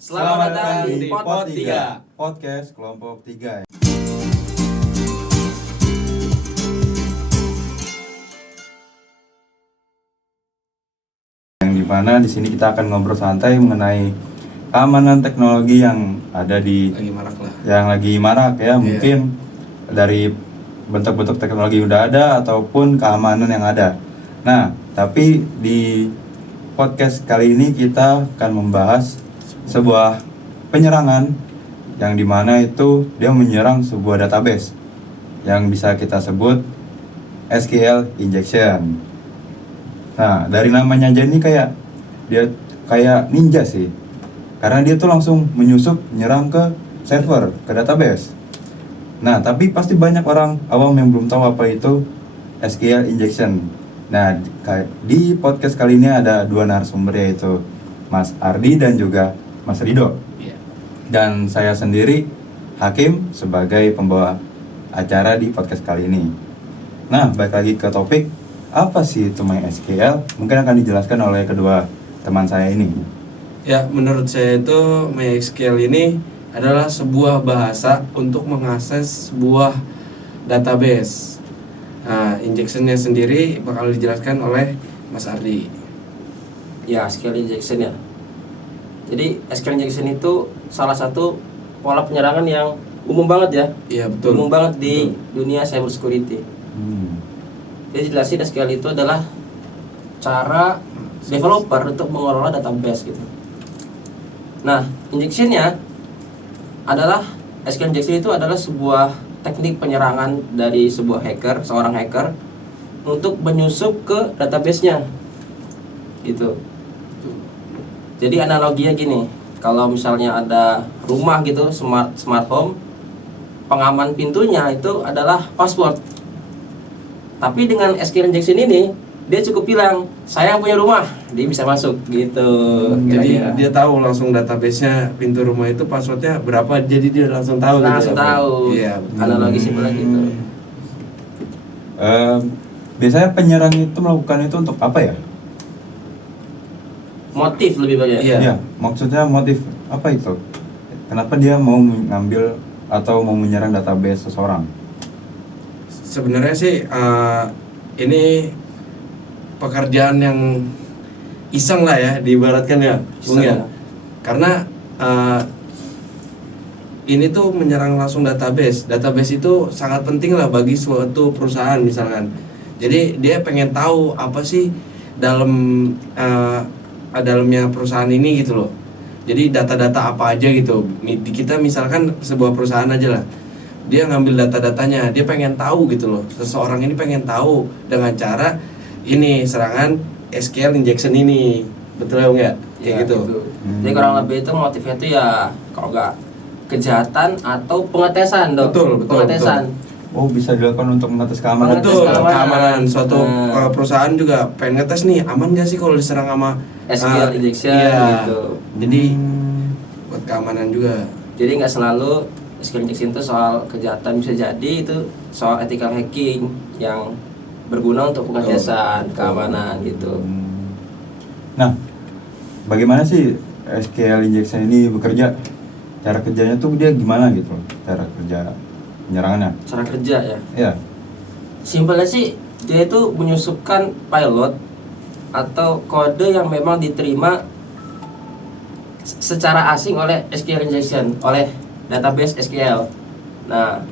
Selamat datang di Pod 3 Podcast Kelompok 3. Yang dimana di sini kita akan ngobrol santai mengenai keamanan teknologi yang ada di Lagi marak lah. yang lagi marak ya. Mungkin dari bentuk-bentuk teknologi udah ada ataupun keamanan yang ada. Nah, tapi di podcast kali ini kita akan membahas sebuah penyerangan yang dimana itu dia menyerang sebuah database yang bisa kita sebut SQL injection. Nah, dari namanya aja ini dia kayak ninja sih, karena dia tuh langsung menyusup nyerang ke server, ke database. Nah, tapi pasti banyak orang awam yang belum tahu apa itu SQL injection. Nah, di podcast kali ini ada dua narasumber, yaitu Mas Ardi dan juga Mas Rido. Dan saya sendiri, Hakim, sebagai pembawa acara di podcast kali ini. Nah, balik lagi ke topik, apa sih itu MySQL? Mungkin akan dijelaskan oleh kedua teman saya ini. Ya, menurut saya itu MySQL ini adalah sebuah bahasa untuk mengakses sebuah database. Nah, injectionnya sendiri bakal dijelaskan oleh Mas Ardi. Ya, SQL injection ya. Jadi SQL injection itu salah satu pola penyerangan yang umum banget ya. Iya, betul. Umum banget di dunia cyber security. Jadi jelasin SQL itu adalah cara developer untuk mengelola database gitu. Nah, injectionnya adalah SQL injection itu adalah sebuah teknik penyerangan dari seorang hacker untuk menyusup ke database-nya gitu. Jadi analoginya gini, kalau misalnya ada rumah gitu, smart home, pengaman pintunya itu adalah password. Tapi dengan SQL injection ini, dia cukup bilang, saya punya rumah, dia bisa masuk gitu. Jadi dia tahu langsung database-nya, pintu rumah itu passwordnya berapa, jadi dia langsung tahu. Langsung tahu. Iya, Analogi simpelnya gitu. Biasanya penyerang itu melakukan itu untuk apa ya? Motif lebih banyak. Iya. Ya, maksudnya motif apa itu? Kenapa dia mau mengambil atau mau menyerang database seseorang? Sebenarnya sih ini pekerjaan yang iseng lah ya, diibaratkan ya, Bung ya. Karena ini tuh menyerang langsung database. Database itu sangat penting lah bagi suatu perusahaan misalkan. Jadi dia pengen tahu apa sih dalamnya perusahaan ini gitu loh. Jadi data-data apa aja gitu. Di kita misalkan sebuah perusahaan aja lah, dia ngambil data-datanya, dia pengen tahu gitu loh. Seseorang ini pengen tahu dengan cara ini serangan SQL injection ini. Betul ya enggak? Kayak Ya, gitu. Jadi kurang lebih itu motifnya itu ya kalau nggak kejahatan atau pengetesan dong. Betul. Pengetesan. Oh, bisa dilakukan untuk mengatas keamanan. Betul, keamanan. keamanan suatu Nah. perusahaan juga pengen ngetes nih, aman gak sih kalau diserang sama SQL injection iya. gitu. Jadi buat keamanan juga. Jadi nggak selalu SQL injection itu soal kejahatan, bisa jadi itu soal ethical hacking yang berguna untuk pengetesan keamanan gitu. Nah, bagaimana sih SQL injection ini bekerja? Cara kerjanya tuh dia gimana gitu? Cara kerja penyerangannya? Cara kerja ya. Ya. Simpelnya sih dia itu menyusupkan payload atau kode yang memang diterima secara asing oleh SQL injection, oleh database SQL. Nah,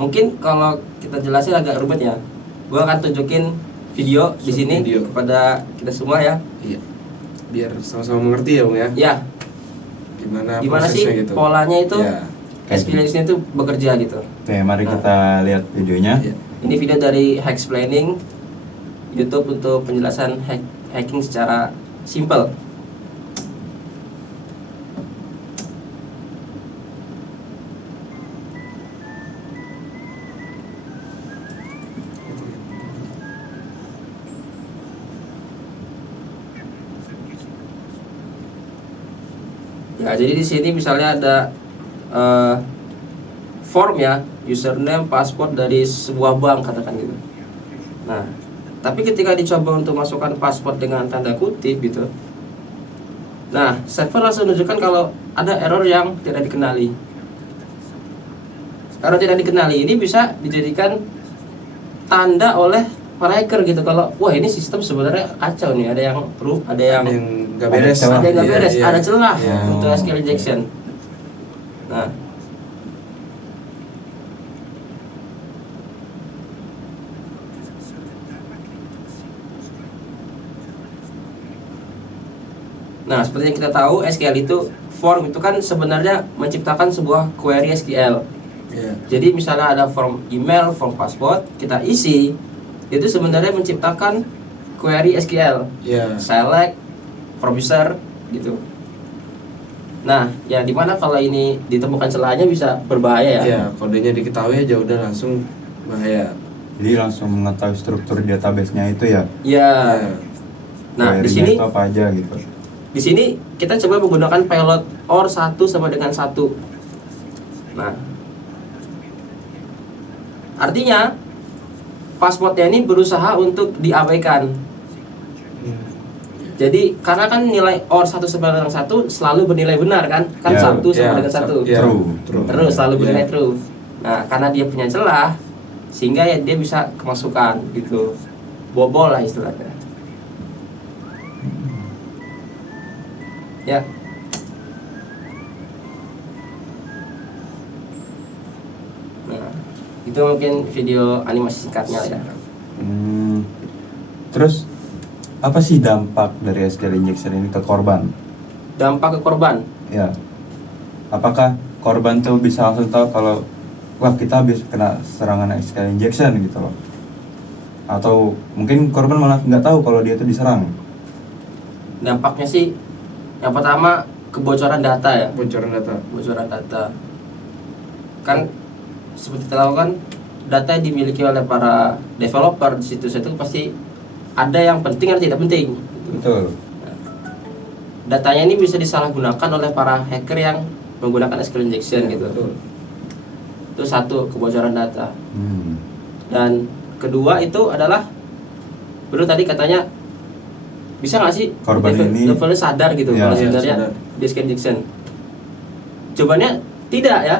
mungkin kalau kita jelasin agak rumit ya. Gua akan tunjukin video di sini Video. kepada kita semua ya. Iya. Biar sama-sama mengerti ya, Bung ya. Ya, Gimana gimana sih prosesnya gitu. polanya itu Ya. SQL injection itu bekerja gitu. Oke, mari kita lihat videonya. Iya. Ini video dari Hacksplaining YouTube untuk penjelasan hacking secara simple. Ya, jadi di sini misalnya ada form ya, username, password dari sebuah bank katakan gitu. Nah, tapi ketika dicoba untuk masukkan password dengan tanda kutip gitu, Nah, server langsung menunjukkan kalau ada error yang tidak dikenali. Error tidak dikenali ini bisa dijadikan tanda oleh para hacker gitu, kalau wah ini sistem sebenarnya kacau nih, ada yang perlu, ada yang nggak beres, celah. ada yang nggak Iya, beres, iya. ada celah Iya. untuk SQL injection. Nah, seperti yang kita tahu, SQL itu form itu kan sebenarnya menciptakan sebuah query SQL. Iya. Jadi misalnya ada form email, form password, kita isi, itu sebenarnya menciptakan query SQL. Iya. Select, from user, gitu. Nah, ya dimana kalau ini ditemukan celahnya bisa berbahaya ya. Iya, kodenya diketahui aja udah langsung bahaya. Jadi langsung mengetahui struktur database-nya itu ya. Ya. Iya. Nah, di Query-nya sini itu apa aja gitu. Di sini kita coba menggunakan pilot OR 1 sama dengan 1. Nah, artinya passwordnya ini berusaha untuk diabaikan. Jadi karena kan nilai OR 1 sama dengan 1 selalu bernilai benar kan? Kan Ya, 1 sama ya, dengan 1. ya. True. Terus selalu bernilai Ya. true. Nah, karena dia punya celah sehingga ya dia bisa kemasukan gitu. Bobol lah istilahnya. Ya. Nah, itu mungkin video animasi singkatnya ya. Terus apa sih dampak dari SQL injection ini ke korban? Dampak ke korban. Ya, apakah korban tuh bisa langsung tahu kalau wah kita habis kena serangan SQL injection gitu loh? Atau mungkin korban malah nggak tahu kalau dia tuh diserang? Dampaknya sih yang pertama kebocoran data ya. Bocoran data. Kebocoran data. Kan seperti kita tahu kan data yang dimiliki oleh para developer di situs itu pasti ada yang penting, ada tidak penting. Betul. Datanya ini bisa disalahgunakan oleh para hacker yang menggunakan SQL injection gitu. Betul. Itu satu, kebocoran data. Hmm. Dan kedua itu adalah baru tadi katanya bisa nggak sih Korban ini levelnya sadar gitu Ya, kalau iya, sebenarnya sadar. di SQL injection. Jawabannya tidak ya.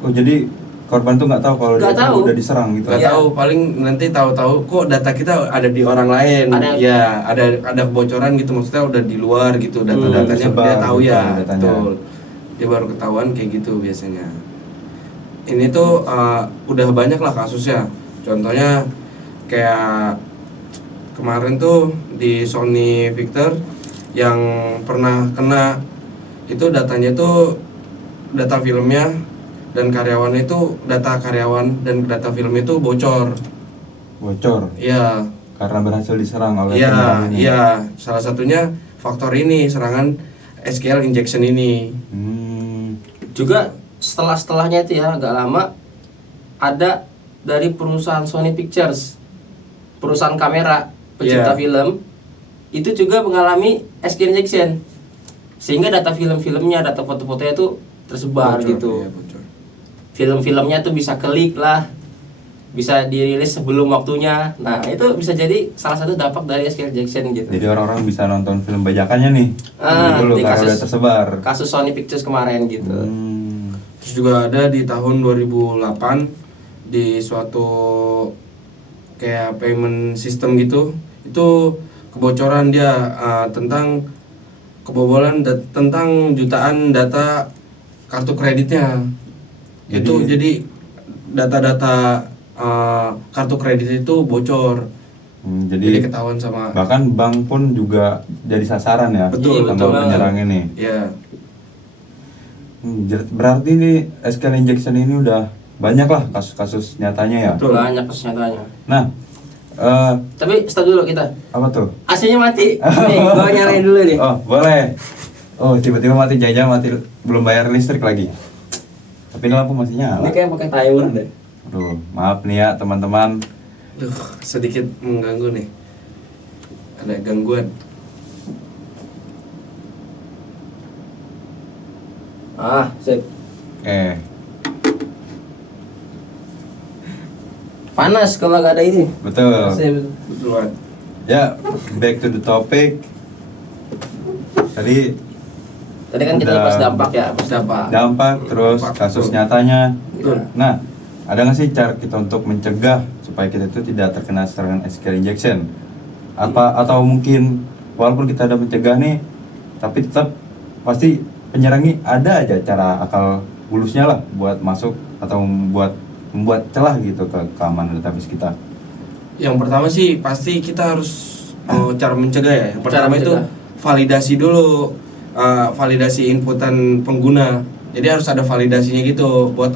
Oh jadi korban tuh nggak tahu kalau dia Nggak tuh tahu. udah diserang gitu? Nggak Iya. tahu, paling nanti tahu-tahu kok data kita ada di orang lain. Ada- Ya, ada kebocoran gitu, maksudnya udah di luar gitu data-datanya, tersebar dia tahu gitu ya. datanya. Betul. Dia baru ketahuan kayak gitu biasanya. Ini tuh udah banyak lah kasusnya. Contohnya kayak kemarin tuh di Sony Victor yang pernah kena itu datanya tuh data filmnya dan karyawannya itu data karyawan dan data film itu bocor. Bocor Iya, karena berhasil diserang oleh iya, penyerang ini. iya. Salah satunya faktor ini serangan SQL injection ini. Juga setelahnya itu ya agak lama ada dari perusahaan Sony Pictures, perusahaan kamera pencipta Iya. film, itu juga mengalami SQL injection sehingga data film-filmnya, data foto-fotonya itu tersebar Bocor, gitu. iya, bocor. Film-filmnya tuh bisa klik lah, bisa dirilis sebelum waktunya. Nah itu bisa jadi salah satu dampak dari SQL injection gitu. Jadi orang-orang bisa nonton film bajakannya nih dulu di karena udah tersebar. kasus Sony Pictures kemarin gitu. Terus juga ada di tahun 2008 di suatu kayak payment system gitu, itu kebocoran dia tentang kebobolan tentang jutaan data kartu kreditnya. Itu jadi data-data kartu kredit itu bocor. Jadi Jadi ketahuan sama bahkan bank pun juga jadi sasaran ya Betul, sama betul penyerang ini. ya. Berarti nih SQL injection ini udah banyak lah kasus-kasus nyatanya ya. Betul. Banyak kasus nyatanya. Nah, Tapi stop dulu kita. apa tuh? AC-nya mati. Nih, gua nyalain dulu nih. Oh boleh. Oh tiba-tiba mati, jangan mati, belum bayar listrik lagi. Tapi ini lampu masih nyala. Ini kayak pakai timer deh. Aduh, maaf nih ya teman-teman. Duh, sedikit mengganggu nih. Ada gangguan. Sip. Panas kalau nggak ada ini. Betul. Sip. Betul banget. Ya, back to the topic. Tadi Tadi kan kita udah bahas dampak ya, bahas dampak. dampak, terus Dampak, kasus betul. nyatanya. Betul. Nah, ada nggak sih cara kita untuk mencegah supaya kita itu tidak terkena serangan SQL injection? Atau mungkin walaupun kita udah mencegah nih, tapi tetap pasti penyerang ini ada aja cara akal bulusnya lah buat masuk atau membuat celah gitu ke keamanan database kita. Yang pertama sih pasti kita harus cara mencegah ya. Yang Cara pertama itu mencegah. validasi dulu, validasi inputan pengguna. Jadi harus ada validasinya gitu buat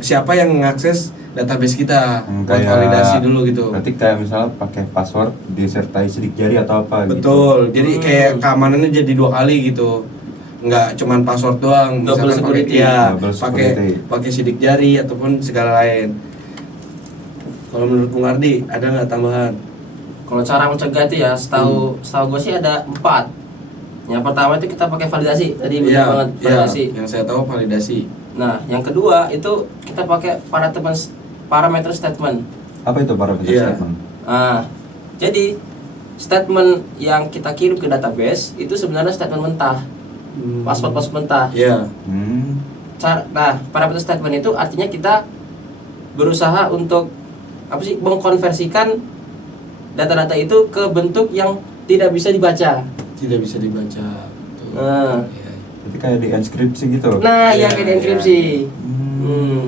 siapa yang mengakses database kita. Buat validasi dulu gitu. Berarti kayak misalnya pakai password disertai sidik jari atau apa gitu. Betul. Jadi kayak keamanannya jadi 2 kali gitu. Nggak cuman password doang, Double misalkan security. Double pakai security. pakai sidik jari ataupun segala lain. Kalau menurut Bung Ardi ada nggak tambahan? Kalau cara mencegah itu ya, setahu gue sih ada 4. Yang pertama itu kita pakai validasi. Tadi benar Iya, banget iya, validasi. yang saya tahu validasi. Nah, yang kedua itu kita pakai parameter statement. Apa itu parameter Iya. statement? Nah, jadi statement yang kita kirim ke database itu sebenarnya statement mentah, password mentah. Iya. Nah, parameter statement itu artinya kita berusaha untuk mengkonversikan data-data itu ke bentuk yang tidak bisa dibaca. Tidak bisa dibaca. Betul. Nah. Iya. Berarti kayak di enkripsi gitu. Nah, Iya, yang kayak dienkripsi. Hmm.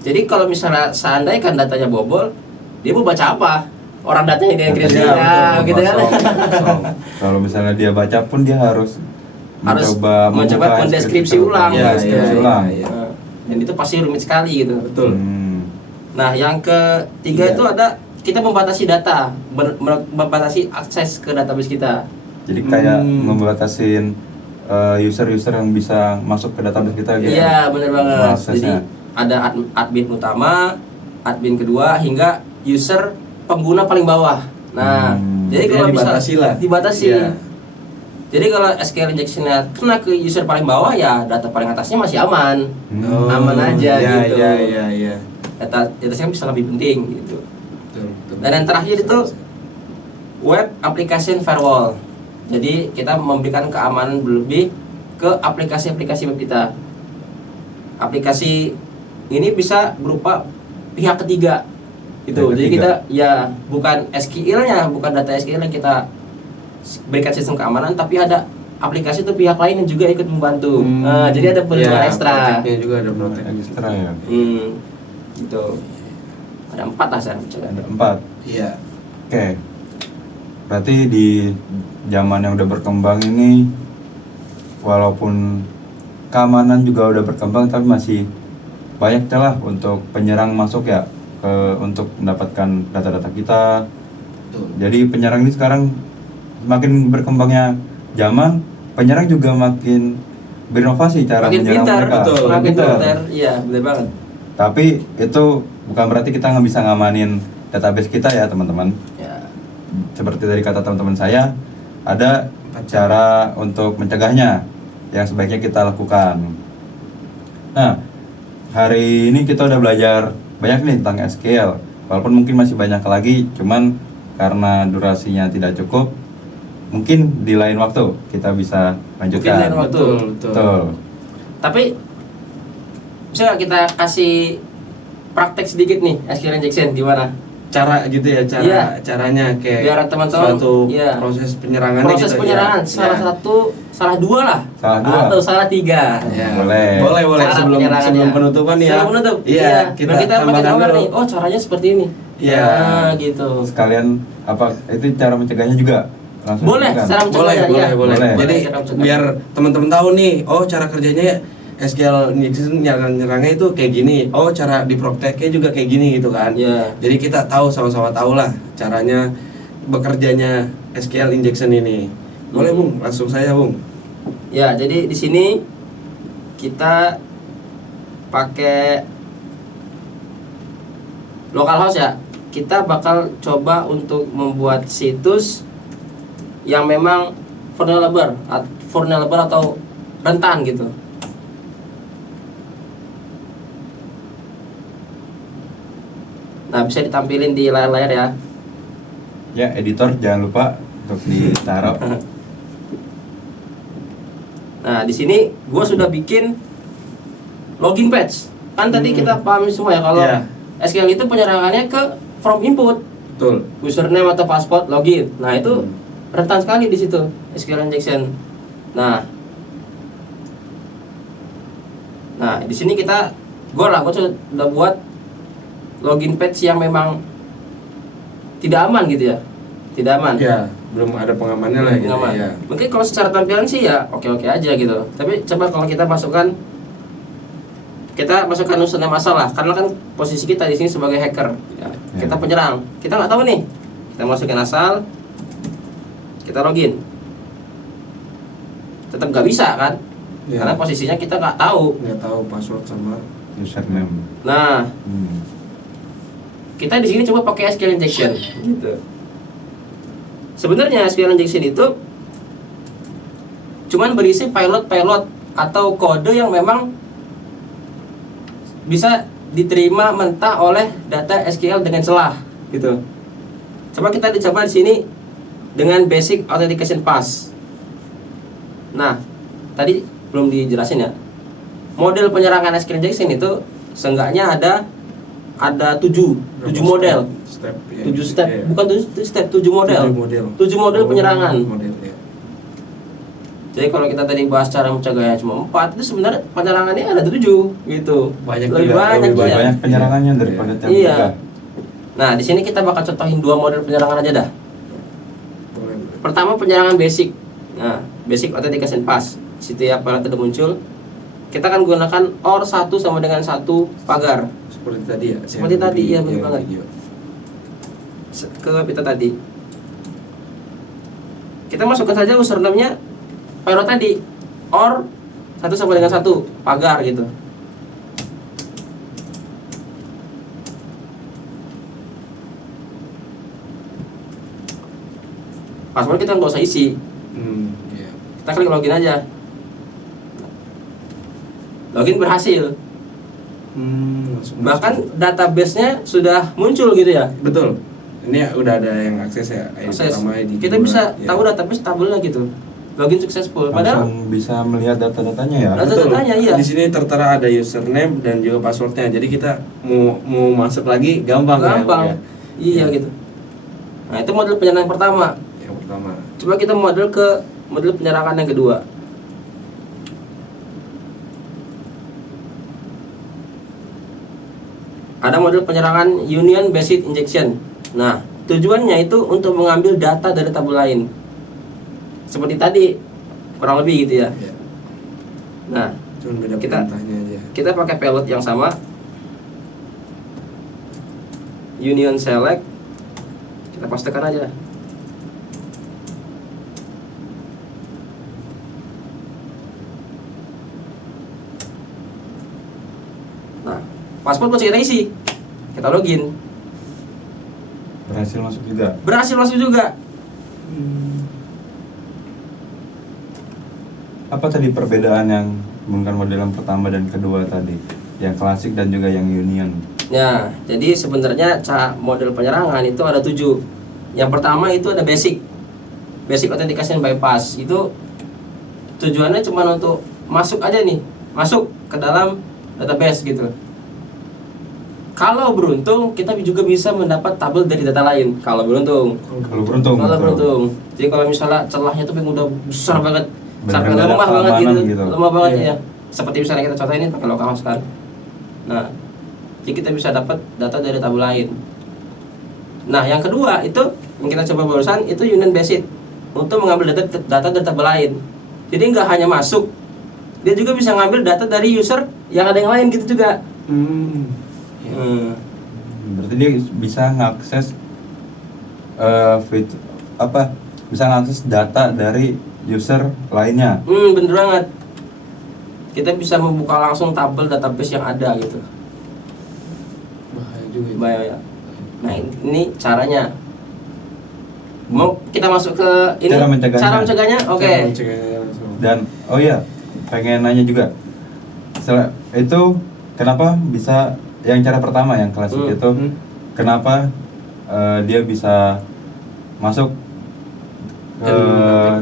Jadi kalau misalnya seandainya kan datanya bobol, dia mau baca apa? Orang datanya dienkripsi, Iya, nah, betul. gitu kan? Kosong. Kalau misalnya dia baca pun dia harus mencoba membuka mendeskripsi enkripsi ulang. Iya, Mendeskripsi iya, ulang. iya. Nah, dan itu pasti rumit sekali gitu. Betul. Nah, yang ketiga Iya. itu ada kita membatasi data, membatasi akses ke database kita. Jadi kayak membatasin user-user yang bisa masuk ke database kita gitu. Iya, benar banget. Aksesnya. Jadi ada admin utama, admin kedua, hingga user pengguna paling bawah. Nah, jadi kalau dibatasi bisa lah. dibatasi. Iya. Jadi kalau SQL injection-nya kena ke user paling bawah, ya data paling atasnya masih aman. Aman aja Iya, gitu. Iya, iya, iya. Data atasnya bisa lebih penting gitu. Betul, betul. Dan yang terakhir itu web application firewall. Jadi kita memberikan keamanan berlebih ke aplikasi-aplikasi web kita. Aplikasi ini bisa berupa pihak ketiga. Gitu. Pihak Jadi ketiga. kita ya bukan SQL-nya, bukan data SQL yang kita berikan sistem keamanan, tapi ada aplikasi itu pihak lain yang juga ikut membantu. Nah, jadi ada perlindungan Iya, ekstra. proteknya juga ada protek. Ekstra ya. Gitu. Ada 4 lah saya mencegah. Ada 4. Iya. Oke. Berarti di zaman yang udah berkembang ini, walaupun keamanan juga udah berkembang, tapi masih banyak celah untuk penyerang masuk ya untuk mendapatkan data-data kita. Betul. Jadi penyerang ini sekarang semakin berkembangnya zaman, penyerang juga makin berinovasi cara Makin menyerang pintar, mereka. betul, makin Betul. pintar. Iya, benar banget. Tapi itu bukan berarti kita nggak bisa ngamanin database kita ya teman-teman. Ya. Seperti dari kata teman-teman saya, ada cara untuk mencegahnya yang sebaiknya kita lakukan. Nah, hari ini kita udah belajar banyak nih tentang SQL. Walaupun mungkin masih banyak lagi, cuman karena durasinya tidak cukup, mungkin di lain waktu kita bisa lanjutkan. Mungkin lain waktu. Betul. Tapi bisa nggak kita kasih praktek sedikit nih SQL injection gimana? Cara gitu ya, Iya. caranya kayak Biar teman-teman, suatu iya. proses penyerangannya Proses gitu. penyerangan ya. salah Ya. satu, salah 2 lah. Salah 2. Atau salah 3. Ya. Boleh. Boleh Cara sebelum penyerangannya. penutupan ya. Sebelum penutup. Iya, kita Biar kita makin tambahkan aware dulu. nih. Oh, caranya seperti ini. Iya. Nah, gitu. Sekalian apa itu cara mencegahnya juga? Langsung Boleh, lakukan. cara mencegahnya. Boleh, iya. boleh. Boleh. Jadi cara mencegahnya. biar teman-teman tahu nih, oh cara kerjanya SQL injection nyerangnya itu kayak gini. Oh, cara diprakteknya juga kayak gini gitu kan. Iya. Jadi kita tahu sama-sama tahu lah caranya bekerjanya SQL injection ini. Boleh, Bung? Langsung saya, Bung. Ya, jadi di sini kita pakai localhost ya. Kita bakal coba untuk membuat situs yang memang vulnerable atau rentan gitu. Nah, bisa ditampilin di layar-layar ya. Ya, editor jangan lupa untuk ditaruh. Nah, di sini gua sudah bikin login page. Kan tadi kita paham semua ya kalau Iya. SQL itu penyerangannya ke from input, Betul. username atau password login. Nah, itu rentan sekali di situ SQL injection. Nah, di sini gua sudah buat login page yang memang tidak aman gitu ya. Tidak aman. Ya, belum ada pengamannya lah gitu Aman. ya. Mungkin kalau secara tampilan sih ya oke-oke aja gitu. Tapi coba kalau kita masukkan username asal lah, karena kan posisi kita di sini sebagai hacker. Ya, kita penyerang. Kita nggak tahu nih. Kita masukin asal, kita login. Tetap nggak bisa kan? Ya. Karena posisinya kita nggak tahu. Nggak tahu password sama username. Nah, kita di sini coba pakai SQL injection gitu. Sebenarnya SQL injection itu cuman berisi pilot atau kode yang memang bisa diterima mentah oleh data SQL dengan celah gitu. Coba kita dicoba di sini dengan basic authentication pass. Nah, tadi belum dijelasin ya. Model penyerangan SQL injection itu seenggaknya ada 7 model. Step, ya. 7 step, Ya. bukan 7 step, 7 model. 7 model penyerangan. Model, ya. Jadi kalau kita tadi bahas cara mencegahnya cuma 4, itu sebenarnya penyerangannya ada 7 gitu. Banyak lebih juga, banyak lebih ya. Banyak penyerangannya daripada yang Iya. tiga. Nah, di sini kita bakal contohin 2 model penyerangan aja dah. Boleh. Pertama penyerangan basic. Nah, basic authentication pass. Setiap parameter muncul, kita akan gunakan OR 1 sama dengan 1 pagar. Seperti tadi ya. Seperti yang tadi, di- iya, benar yang banget. video. Ke kita tadi. Kita masukkan saja username-nya pilot tadi. OR 1 sama dengan 1 pagar gitu. Password kita nggak usah isi, Iya. kita klik login aja. Login berhasil. Langsung Bahkan masuk. database-nya sudah muncul gitu ya. Betul. Ini udah ada yang akses ya. ID Akses. pertama, ID Kita kedua, bisa ya. tahu database tabelnya gitu. Login successful. Padahal Langsung bisa melihat data-datanya ya. Data- Betul. Datanya, iya. Di sini tertera ada username dan juga passwordnya. Jadi kita mau masuk lagi gampang. gampang. Ya? Iya Ya. gitu. Nah, itu model penyerangan pertama. Yang pertama. Coba kita model penyerangan yang kedua. Ada model penyerangan union based injection. Nah, tujuannya itu untuk mengambil data dari tabel lain. Seperti tadi, kurang lebih gitu ya. Ya. Nah, Cuman beda Kita- perintahnya aja. kita pakai payload yang sama. Union select. Kita pastekan aja. Nah, password masih kita isi. Kita login. Berhasil masuk juga. Berhasil masuk juga. Apa tadi perbedaan yang menggunakan model yang pertama dan kedua tadi? Yang klasik dan juga yang union. Ya, jadi sebenarnya model penyerangan itu ada 7. Yang pertama itu ada basic authentication bypass. Itu tujuannya cuma untuk masuk aja nih, masuk ke dalam database gitu. Kalau beruntung, kita juga bisa mendapat tabel dari data lain. Kalau beruntung. Kalau beruntung. Kalau betul. beruntung. Jadi kalau misalnya celahnya tuh yang udah besar banget, sampai Benar-benar lemah banget keamanan gitu, gitu. lemah banget Iya. ya. Seperti misalnya kita contohin ini pakai localhost kan. Nah, jadi kita bisa dapat data dari tabel lain. Nah, yang kedua itu yang kita coba barusan itu union based untuk mengambil data dari tabel lain. Jadi nggak hanya masuk, dia juga bisa ngambil data dari user yang ada yang lain gitu juga. Berarti dia bisa ngakses bisa ngakses data dari user lainnya. Bener banget. Kita bisa membuka langsung tabel database yang ada gitu. Bahaya juga. Bahaya. Nah, ini caranya. Mau kita masuk ke ini Cara mencegahnya. Cara mencegahnya? Oke. Cara mencegahnya langsung. Dan oh iya, pengen nanya juga. Itu kenapa bisa yang cara pertama yang klasik itu kenapa dia bisa masuk ke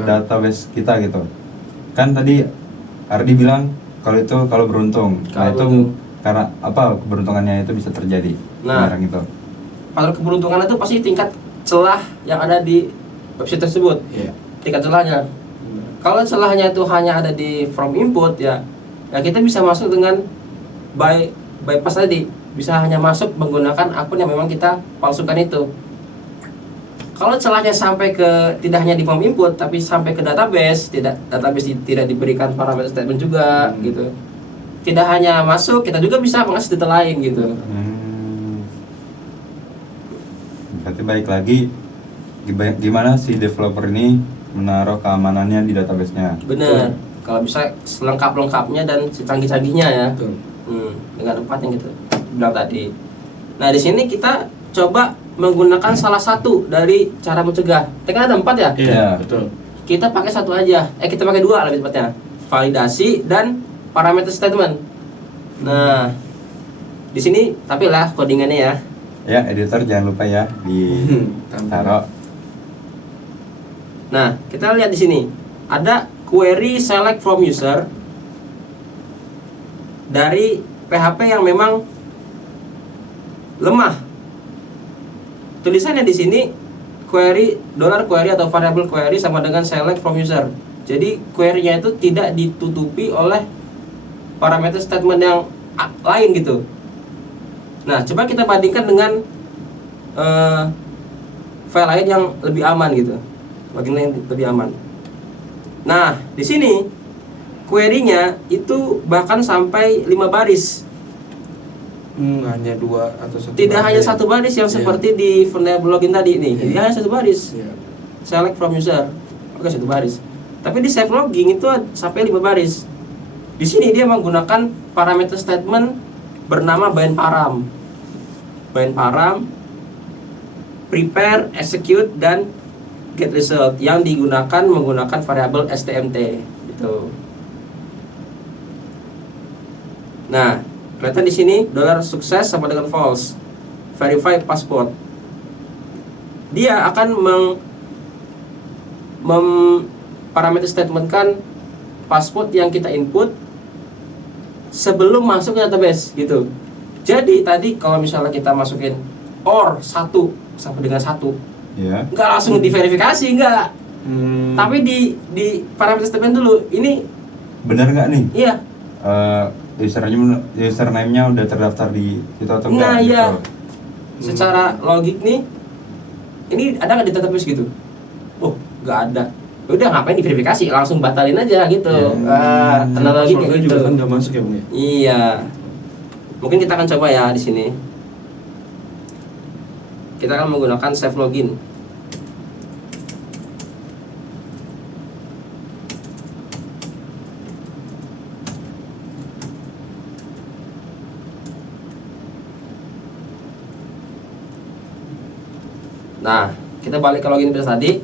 database kita gitu? Kan tadi Ardi bilang kalau beruntung. Nah, Kalau itu beruntung. karena apa keberuntungannya itu bisa terjadi? Nah. Barang itu. Faktor keberuntungan itu pasti tingkat celah yang ada di website tersebut. Iya. Tingkat celahnya. Kalau celahnya itu hanya ada di from input ya kita bisa masuk dengan bypass tadi, bisa hanya masuk menggunakan akun yang memang kita palsukan itu. Kalau celahnya sampai ke tidak hanya di form input tapi sampai ke database, tidak diberikan parameter statement juga gitu. Tidak hanya masuk, kita juga bisa mengakses data lain gitu. Berarti baik lagi gimana si developer ini menaruh keamanannya di database-nya. Bener. Kalau bisa selengkap-lengkapnya dan secanggih-canggihnya ya. Betul. Dengan 4 yang kita bilang tadi. Nah, di sini kita coba menggunakan salah satu dari cara mencegah. Kan ada 4 ya? Iya. Betul. Kita pakai satu aja. Kita pakai 2 lebih tepatnya. Validasi dan parameter statement. Nah, di sini tapi lah codingannya ya. Ya, editor jangan lupa ya ditaruh. Nah, kita lihat di sini. Ada query select from user dari PHP yang memang lemah. Tulisannya di sini query atau variable query sama dengan select from user. Jadi query-nya itu tidak ditutupi oleh parameter statement yang lain gitu. Nah, coba kita bandingkan dengan file lain yang lebih aman gitu. Bagian lain lebih aman. Nah, di sini query-nya itu bahkan sampai 5 baris. Hanya 2 atau 1. Tidak hanya satu baris yang seperti di variable login tadi nih. Ini hanya satu baris. Select from user. Oke, satu baris. Tapi di save logging itu sampai 5 baris. Di sini dia menggunakan parameter statement bernama bind param. Bind param, prepare, execute, dan get result yang digunakan menggunakan variabel stmt gitu. Nah, kelihatan di sini $sukses sama dengan false. Verify password. Dia akan parameter statementkan password yang kita input sebelum masuk ke database gitu. Jadi tadi kalau misalnya kita masukin or 1 sampai dengan 1, Ya. nggak langsung diverifikasi, nggak. Tapi di parameter statement dulu. Ini Benar nggak nih? iya. Username-nya udah terdaftar di situ atau enggak? Nah, iya. Gitu. Secara logik nih, ini ada nggak di database gitu? Oh, nggak ada. Udah ngapain diverifikasi? Langsung batalin aja gitu. Teknologi kayak gitu. juga kan nggak masuk ya, Bung ya? Iya. Mungkin kita akan coba ya di sini. Kita akan menggunakan save login. Nah, kita balik ke login tadi.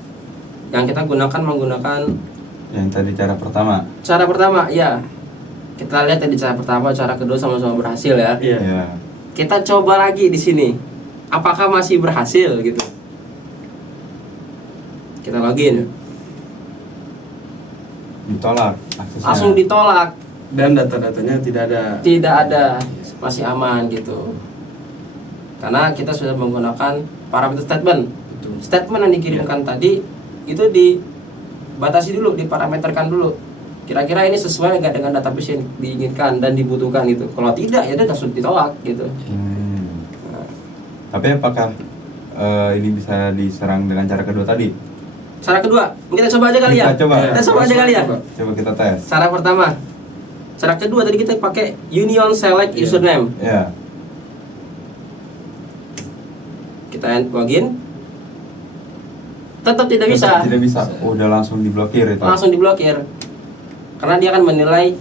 Yang kita menggunakan Yang tadi cara pertama. cara pertama, ya. Kita lihat tadi cara pertama, cara kedua sama-sama berhasil ya. Ya. Kita coba lagi di sini. Apakah masih berhasil gitu? Kita login. Ditolak aksesnya. Langsung ditolak. Dan data-datanya tidak ada. Tidak ada, masih aman gitu. Karena kita sudah menggunakan parameter statement. Betul. Statement yang dikirimkan tadi itu dibatasi dulu, diparameterkan dulu. Kira-kira ini sesuai nggak dengan database yang diinginkan dan dibutuhkan gitu. Kalau tidak, ya udah langsung ditolak gitu. Tapi apakah ini bisa diserang dengan cara kedua tadi? Cara kedua, kita coba aja kali ya. Kita coba. Kita coba aja kali ya. Coba kita tes. Cara pertama. Cara kedua tadi kita pakai union select Iya. username. Ya. Kita login. Tetap tidak bisa. Tetap tidak bisa. Udah langsung diblokir itu. Langsung diblokir. Karena dia akan menilai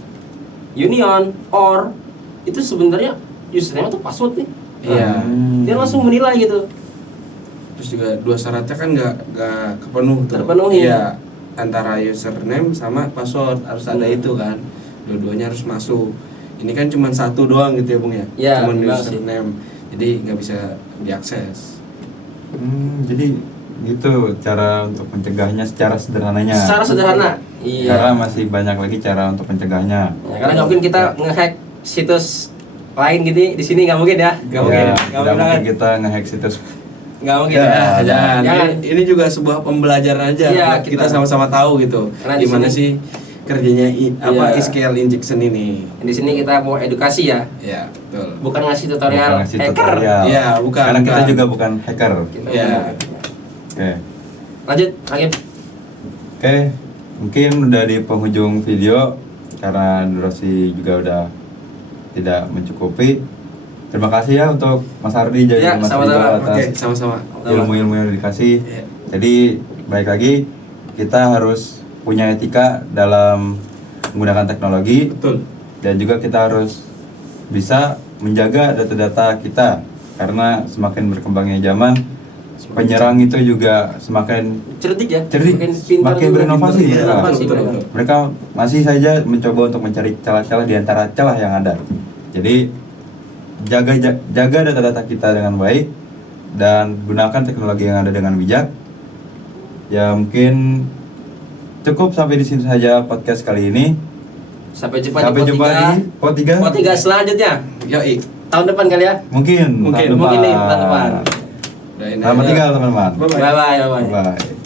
union or itu sebenarnya username atau password nih. Iya. Dia langsung menilai gitu. Terus juga 2 syaratnya kan nggak kepenuh tuh. Terpenuhi. Iya. Antara username sama password harus ada itu kan. Dua-duanya harus masuk. Ini kan cuma 1 doang gitu ya, Bung ya. Iya, Cuman benar sih. username. Jadi nggak bisa diakses. Jadi gitu cara untuk mencegahnya secara sederhananya. Secara sederhana. Iya. Karena masih banyak lagi cara untuk mencegahnya. Ya, karena nggak mungkin kita nge-hack situs lain gitu di sini, nggak mungkin ya. Nggak mungkin. Ya, Nggak tidak mungkin mungkin. kita nge-hack situs. Nggak mungkin. Ya, Ya. Jangan. Jangan. Ini juga sebuah pembelajaran aja. Iya, buat kita sama-sama tahu gitu. Karena di Gimana sini- sih kerjanya Iya. SQL injection ini? Di sini kita mau edukasi ya, Ya, betul. bukan ngasih tutorial Bukan ngasih hacker. tutorial. Iya, bukan, Karena kita bukan. juga bukan hacker. Kita Iya. bukan. Oke. Lanjut, lanjut. Oke, mungkin udah di penghujung video karena durasi juga udah tidak mencukupi. Terima kasih ya untuk Mas Ardi jadi Ya, Mas sama-sama. Ridho Oke, atas sama-sama. ilmu-ilmu yang dikasih. Iya. Jadi baik lagi kita harus punya etika dalam menggunakan teknologi Betul. dan juga kita harus bisa menjaga data-data kita karena semakin berkembangnya zaman penyerang itu juga semakin Cerdik ya, cerdik, pintar makin juga. berinovasi Iya, mereka. Inovasi, betul, mereka. betul. Mereka masih saja mencoba untuk mencari celah-celah di antara celah yang ada. Jadi jaga data-data kita dengan baik dan gunakan teknologi yang ada dengan bijak. Ya mungkin cukup sampai di sini saja podcast kali ini. Sampai jumpa Sampai di jumpa di pot 3. Pot 3 selanjutnya. Yoi. Tahun depan kali ya. Mungkin Mungkin tahun nih depan. tahun depan. Udah ini Selamat aja. tinggal teman-teman. Bye-bye. Bye bye bye bye. Bye.